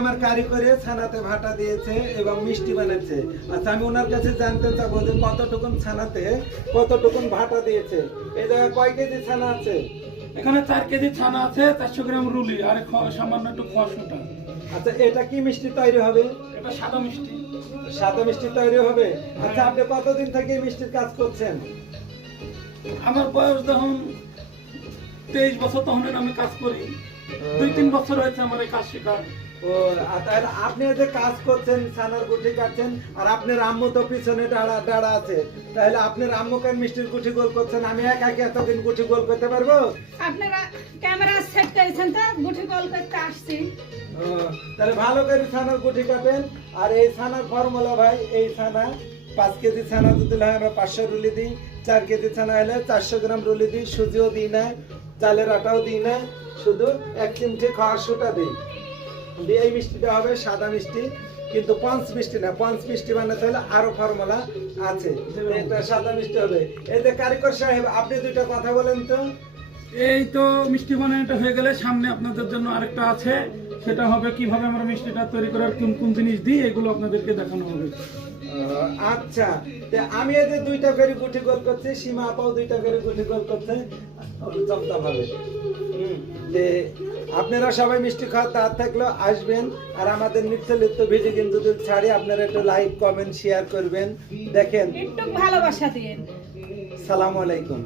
আমার কারিগরে ছানাতে ভাটা দিয়েছে এবং মিষ্টি বানাচ্ছে। আচ্ছা, আমি ওনার কাছে জানতে চাবো যে কতটুকুন ছানাতে কতটুকুন ভাটা দিয়েছে। এই জায়গায় কয় কেজি ছানা আছে? এখানে 4 কেজি ছানা আছে, 400 গ্রাম রুলি আর সামান্য একটু খসুটা। আচ্ছা, এটা কি মিষ্টি তৈরি হবে? এটা সাদা মিষ্টি। সাদা মিষ্টি তৈরি হবে। আচ্ছা, আপনি কতদিন থেকে এই মিষ্টির কাজ করছেন? আমার বয়স যখন 23 বছর তখন আমি কাজ করি। 2-3 বছর হয়েছে আমার এই কাজ শেখা। ও, তাহলে আপনি যে কাজ করছেন, ছানার গুটি কাটছেন, আর আপনার আম্মু তো পিছনে দাঁড়া আছে, তাহলে আপনার আম্মুকে মিষ্টির গুটি গোল করছেন, আমি একা কি এতদিন গুটি গোল করতে পারবো? আপনারা ক্যামেরা সেট করেছেন তো গুটি কল করতে আসছি। ও, তাহলে ভালো করে ছানার গুটি কাটেন। আর এই ছানার ফর্মুলা ভাই, এই ছানা 5 কেজি ছানা যদি হয় আমরা 500 রুলি দিই, 4 কেজি ছানা হলে 400 গ্রাম রুলি দিই, সুজিও দিই না, চালের আটাও দিই না, শুধু 1 চিমটে খাওয়ার সোডা দিই। দিয়ে এই মিষ্টিটা হবে সাদা মিষ্টি, কিন্তু পঞ্চ মিষ্টি না। পঞ্চ মিষ্টি বানাতে হলে আরো ফর্মুলা আছে, এটা সাদা মিষ্টি হবে। এই যে কারিগর সাহেব, আপনি দুইটা কথা বলেন তো। এই তো মিষ্টি বানানোটা হয়ে গেলে সামনে আপনাদের জন্য আরেকটা আছে, সেটা হবে কিভাবে আমরা মিষ্টিটা তৈরি করার কোন কোন জিনিস দিই, এগুলো আপনাদেরকে দেখানো হবে। আচ্ছা, তে আমি এই যে দুইটা করে গুটি গোল করছি, সীমা আপাও দুইটা করে গুটি গোল করছে চমৎকার ভাবে। যে আপনারা সবাই মিষ্টি খাওয়ার তার থাকলেও আসবেন, আর আমাদের নিত্য নিত্য ভিডিও কিন্তু যদি ছাড়ি আপনারা একটু লাইক কমেন্ট শেয়ার করবেন। দেখেন, একটু ভালোবাসা দিন। সালামু আলাইকুম।